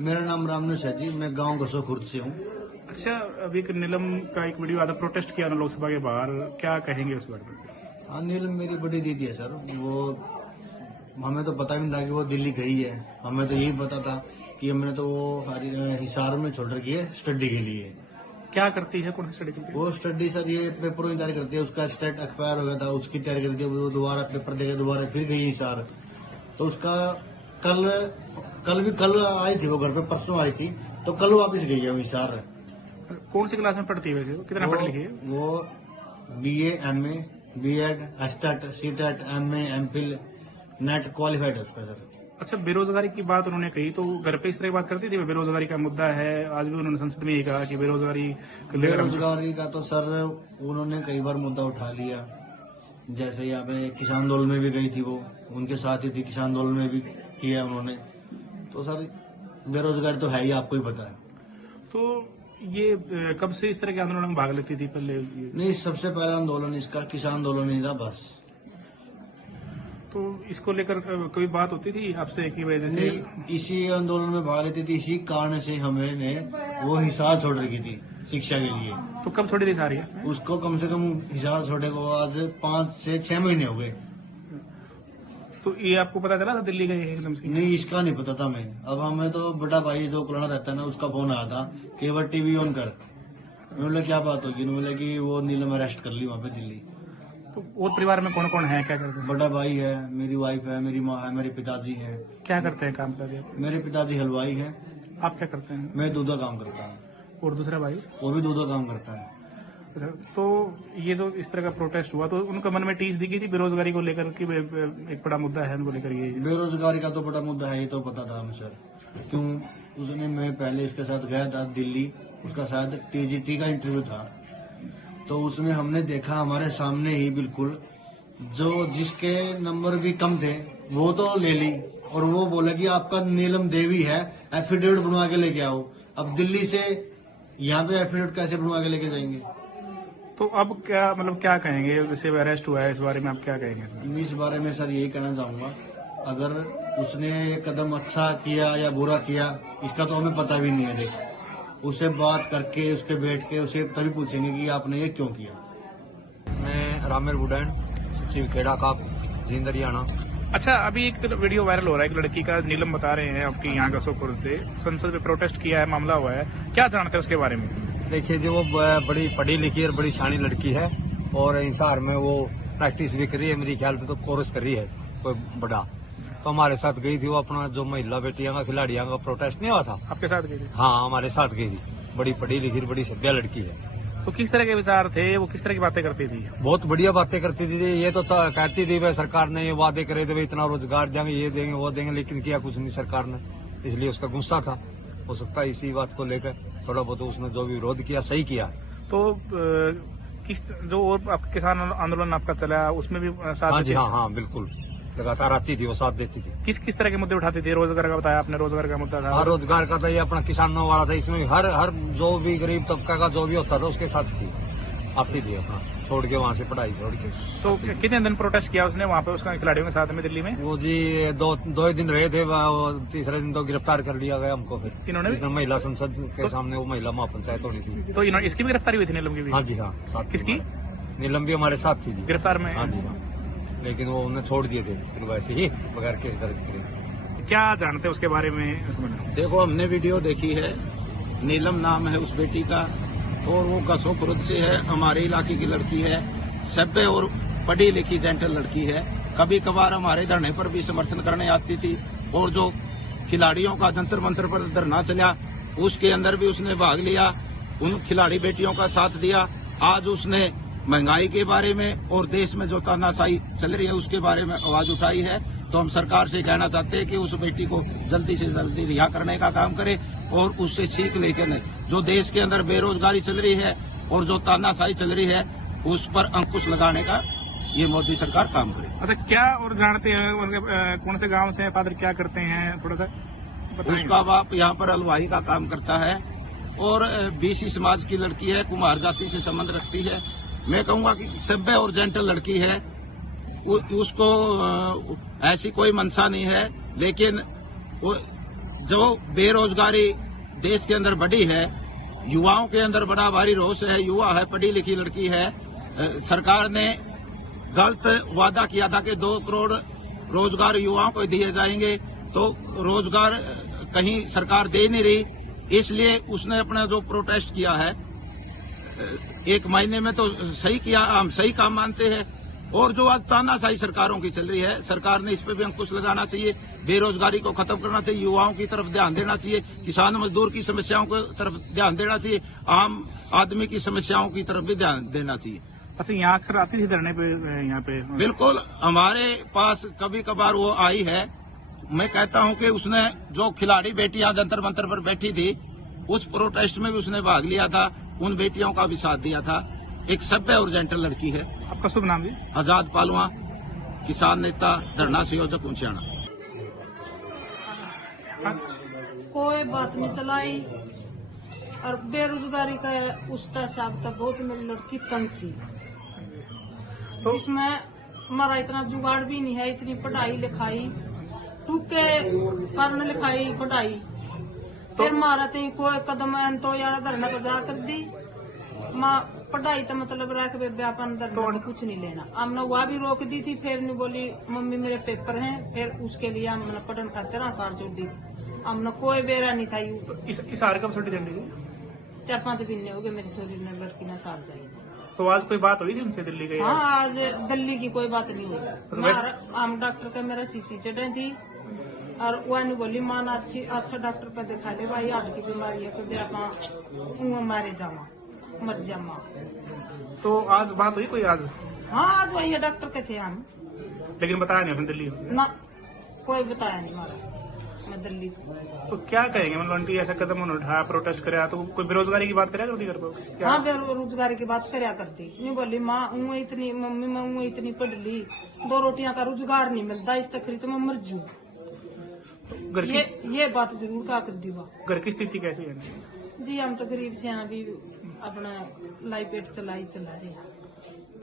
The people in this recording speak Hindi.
मेरा नाम रामनेश है जी, मैं गांव घसो खुर्द से हूँ। अच्छा, अभी एक नीलम का एक वीडियो आधा प्रोटेस्ट किया ना लोकसभा के बाहर, क्या कहेंगे उस बारे में? हाँ, नीलम मेरी बड़ी दीदी है सर। वो हमें तो पता भी नहीं था कि वो दिल्ली गई है। हमें तो यही पता था कि हमने तो वो हिसार में छोड़ रखी है स्टडी के लिए। क्या करती है, कौन सी स्टडी करती है? वो स्टडी सर ये पेपरों की तैयारी करती है। उसका स्टेट एक्सपायर हो गया था, उसकी तैयारी करती है। वो दोबारा पेपर देकर दोबारा फिर गई हिसार। तो उसका कल आई थी वो घर पे, परसों आई थी, तो कल वापस गई है वो हिसार। कौन सी क्लास में पढ़ती है वैसे? वो कितना पढ़ी लिखी है? वो BA MA B.Ed estate C.Tet MA MPhil net qualified है उसका सर। अच्छा, बेरोजगारी की बात उन्होंने कही तो घर पे इस तरह की बात करती थी? बेरोजगारी का मुद्दा है, आज भी उन्होंने संसद में ये कहा कि बेरोजगारी को लेकर बेरोजगारी का तो सर उन्होंने कई बार मुद्दा उठा लिया। जैसे यहाँ पे किसान आंदोलन में भी गई थी वो, उनके साथ ही थी, किसान आंदोलन में भी किया उन्होंने। तो सर बेरोजगारी तो है ही, आपको ही पता है। तो ये कब से इस तरह के आंदोलन में भाग लेती थी पहले? नहीं, सबसे पहला आंदोलन इसका किसान आंदोलन ही था बस। तो इसको लेकर कोई बात होती थी आपसे कि वजह से? इसी आंदोलन में भाग लेती थी, इसी कारण से हमने वो हिसार छोड़ रखी थी शिक्षा के लिए। तो कब छोड़ी थी सारी? उसको कम से कम हिसार छोड़े को आज 5 से 6 महीने हो गए। तो ये आपको पता चला था दिल्ली गई है एकदम से? नहीं, इसका नहीं पता था मैं। अब हमें तो बड़ा भाई जो पुराना रहता है ना, उसका फोन आया था, केवल टीवी ऑन कर। बोले क्या बात होगी? बोले कि वो नीलम अरेस्ट कर ली वहाँ पे दिल्ली। तो और परिवार में कौन कौन है, क्या करते हैं? बड़ा भाई है, मेरी वाइफ है, मेरी माँ है, मेरे पिताजी है। क्या करते हैं काम कर? मेरे पिताजी हलवाई है। आप क्या करते हैं? मैं दूध का काम करता हूँ। और दूसरा भाई? वो भी दूध का काम करता है। अच्छा, तो ये जो इस तरह का प्रोटेस्ट हुआ तो उनका मन में टीस दिखी थी बेरोजगारी को लेकर कि एक बड़ा मुद्दा है उनको लेकर? ये बेरोजगारी का तो बड़ा मुद्दा है, ये तो पता था हमें सर। क्यों उसने, मैं पहले उसके साथ गया था दिल्ली, उसका शायद TGT का इंटरव्यू था। तो उसमें हमने देखा हमारे सामने ही बिल्कुल, जो जिसके नंबर भी कम थे वो तो ले ली, और वो बोला कि आपका नीलम देवी है, एफिडेविट बनवा के लेके आओ। अब दिल्ली से यहाँ पे एफिडेविट कैसे बनवा के लेके जाएंगे? तो अब क्या मतलब क्या कहेंगे? जैसे अरेस्ट हुआ है, इस बारे में आप क्या कहेंगे? इस बारे में सर यही कहना चाहूंगा, अगर उसने ये कदम अच्छा किया या बुरा किया इसका तो हमें पता भी नहीं है। देख, उसे बात करके उसके बैठ के उसे तभी पूछेंगे कि आपने ये क्यों किया। मैं रामेर बुडैन, सचिव खेड़ा का, जींद हरियाणा। अच्छा, अभी एक वीडियो वायरल हो रहा है, एक लड़की का, नीलम बता रहे हैं आपके यहाँ गसोपुर से, संसद में प्रोटेस्ट किया है, मामला हुआ है, क्या जानते हैं उसके बारे में? देखिए जी, वो बड़ी पढ़ी लिखी और बड़ी शानी लड़की है, और हिसार में वो प्रैक्टिस भी कर रही है। मेरी ख्याल से तो कोर्स कर रही है कोई बड़ा। तो हमारे साथ गई थी वो, अपना जो महिला बेटियां का, खिलाड़ियों का प्रोटेस्ट नहीं हुआ था, आपके साथ गई थी? हाँ, हमारे साथ गई थी। बड़ी पढ़ी लिखी, बड़ी सभ्य लड़की है। तो किस तरह के विचार थे, वो किस तरह की बातें करती थी? बहुत बढ़िया बातें करती थी। ये तो कहती थी भाई सरकार ने ये वादे करे थे, भाई इतना रोजगार देंगे, ये देंगे, वो देंगे, लेकिन किया कुछ नहीं सरकार ने। इसलिए उसका गुस्सा था, हो सकता है इसी बात को लेकर थोड़ा बहुत उसने जो भी विरोध किया सही किया। तो किस जो और आपका किसान आंदोलन आपका चला उसमें भी साथ? हाँ जी, हाँ, बिल्कुल लगातार आती थी, वो साथ देती थी। किस तरह के मुद्दे उठाती थी? रोजगार का बताया आपने, रोजगार का मुद्दा था? हाँ, रोजगार का था, ये अपना किसानों वाला था। इसमें हर जो भी गरीब तबका का जो भी होता था उसके साथ थी, आती थी अपना छोड़ के, वहाँ से पढ़ाई छोड़ के। तो कितने दिन प्रोटेस्ट किया उसने वहाँ पे उसका खिलाड़ियों के साथ में दिल्ली में? वो जी दो ही दिन रहे थे, तीसरे दिन तो गिरफ्तार कर लिया गया हमको। फिर इन्होंने महिला संसद के सामने वो महिला महापंचायत होनी थी, तो इसकी भी गिरफ्तारी हुई थी, नीलम की भी? हाँ जी, हाँ, साथ। किसकी? नीलम भी हमारे साथ थी जी गिरफ्तार में? हाँ जी, हाँ, लेकिन वो उन्हें छोड़ दिए थे फिर वैसे ही, बगैर केस दर्ज करे। क्या जानते हैं उसके बारे में? देखो, हमने वीडियो देखी है, नीलम नाम है उस बेटी का, और वो गसोपुर से है, हमारे इलाके की लड़की है, सभ्य और पढ़ी लिखी जेंटल लड़की है। कभी कभार हमारे धरने पर भी समर्थन करने आती थी, और जो खिलाड़ियों का जंतर मंतर पर धरना चला उसके अंदर भी उसने भाग लिया, उन खिलाड़ी बेटियों का साथ दिया। आज उसने महंगाई के बारे में और देश में जो तानाशाही चल रही है उसके बारे में आवाज उठाई है। तो हम सरकार से कहना चाहते हैं कि उस बेटी को जल्दी से जल्दी रिहा करने का काम करे, और उससे सीख लेकर जो देश के अंदर बेरोजगारी चल रही है और जो तानाशाही चल रही है उस पर अंकुश लगाने का ये मोदी सरकार काम करे। अच्छा, क्या और जानते हैं उनके कौन से गांव से फादर, क्या करते हैं, थोड़ा सा बताएं। उसका बाप यहाँ पर हलवाई का काम करता है, और BC समाज की लड़की है, कुमार जाति से संबंध रखती है। मैं कहूँगा कि सभ्य और जेंटल लड़की है, उसको ऐसी कोई मंशा नहीं है, लेकिन वो जो बेरोजगारी देश के अंदर बढ़ी है, युवाओं के अंदर बड़ा भारी रोष है, युवा है, पढ़ी लिखी लड़की है। सरकार ने गलत वादा किया था कि 2 करोड़ रोजगार युवाओं को दिए जाएंगे, तो रोजगार कहीं सरकार दे नहीं रही, इसलिए उसने अपना जो प्रोटेस्ट किया है 1 महीने में तो सही किया, हम सही काम मानते हैं। और जो आज तानाशाही सरकारों की चल रही है, सरकार ने इस पे भी अंकुश लगाना चाहिए, बेरोजगारी को खत्म करना चाहिए, युवाओं की तरफ ध्यान देना चाहिए, किसान मजदूर की समस्याओं की तरफ ध्यान देना चाहिए, आम आदमी की समस्याओं की तरफ भी ध्यान देना चाहिए। अच्छा, यहाँ अक्सर आती थी धरने पे यहाँ पे? बिल्कुल, हमारे पास कभी कभार वो आई है। मैं कहता हूं कि उसने जो खिलाड़ी बेटियां जंतर मंतर पर बैठी थी, उस प्रोटेस्ट में भी उसने भाग लिया था, उन बेटियों का भी साथ दिया था। एक सभ्य और जेंटल लड़की है। आपका शुभ नाम जी? आजाद पालवा, किसान नेता, धरना संयोजक ऊंचाना। कोई बात नहीं चलाई और बेरोजगारी का उसका हिसाब था। बहुत मेरी लड़की तंग थी, तो जिसमें हमारा इतना जुगाड़ भी नहीं है, इतनी पढ़ाई लिखाई टूके पढ़ने लिखाई पढ़ाई, फिर मारा थे कोई कदम तो यार धरना बजा कर दी। माँ पढ़ाई तो मतलब रख व्यापार धरना तो कुछ नहीं लेना, हमने वह भी रोक दी थी। फिर नहीं बोली मम्मी मेरे पेपर हैं, फिर उसके लिए हमने पढ़ने खातिर आसार छोड़ दी। हमने कोई बेरा नहीं था। तो इस हार कब छोटी दंडी? 4-5 महीने हो गए मेरी छोरी ने लड़की ने साथ जाई। तो आज कोई बात हुई थी उनसे दिल्ली गई? हाँ, आज दिल्ली की कोई बात नहीं हुई। हम डॉक्टर का मेरा सीसी चढ़े थी और वह नहीं बोली मां अच्छा डॉक्टर का दिखा ले भाई, हार्ट की बीमारी है तो दे आप मारे जावा मर जामा। तो आज बात हुई कोई आज? हाँ, आज वही डॉक्टर के थे हम, लेकिन बताया नहीं अपने दिल्ली? ना कोई बताया नहीं हमारा, मैं दिल्ली। तो क्या करेंगे मतलब आंटी, ऐसा कदम उन्होंने उठाया, प्रोटेस्ट कराया, तो कोई बेरोजगारी की बात करेगा घर पर? हाँ, बेरोजगारी की बात करया करती नहीं। बोली माँ इतनी मम्मी मैं इतनी पढ़ ली, 2 रोटियां का रोजगार नहीं मिलता, इस तकरी तो मैं मर जू। घर ये बात जरूर कहा कर दी। घर की स्थिति कैसी है? जी हम तो गरीब से हैं, अभी अपना लाइफ पेट चला रहे हैं।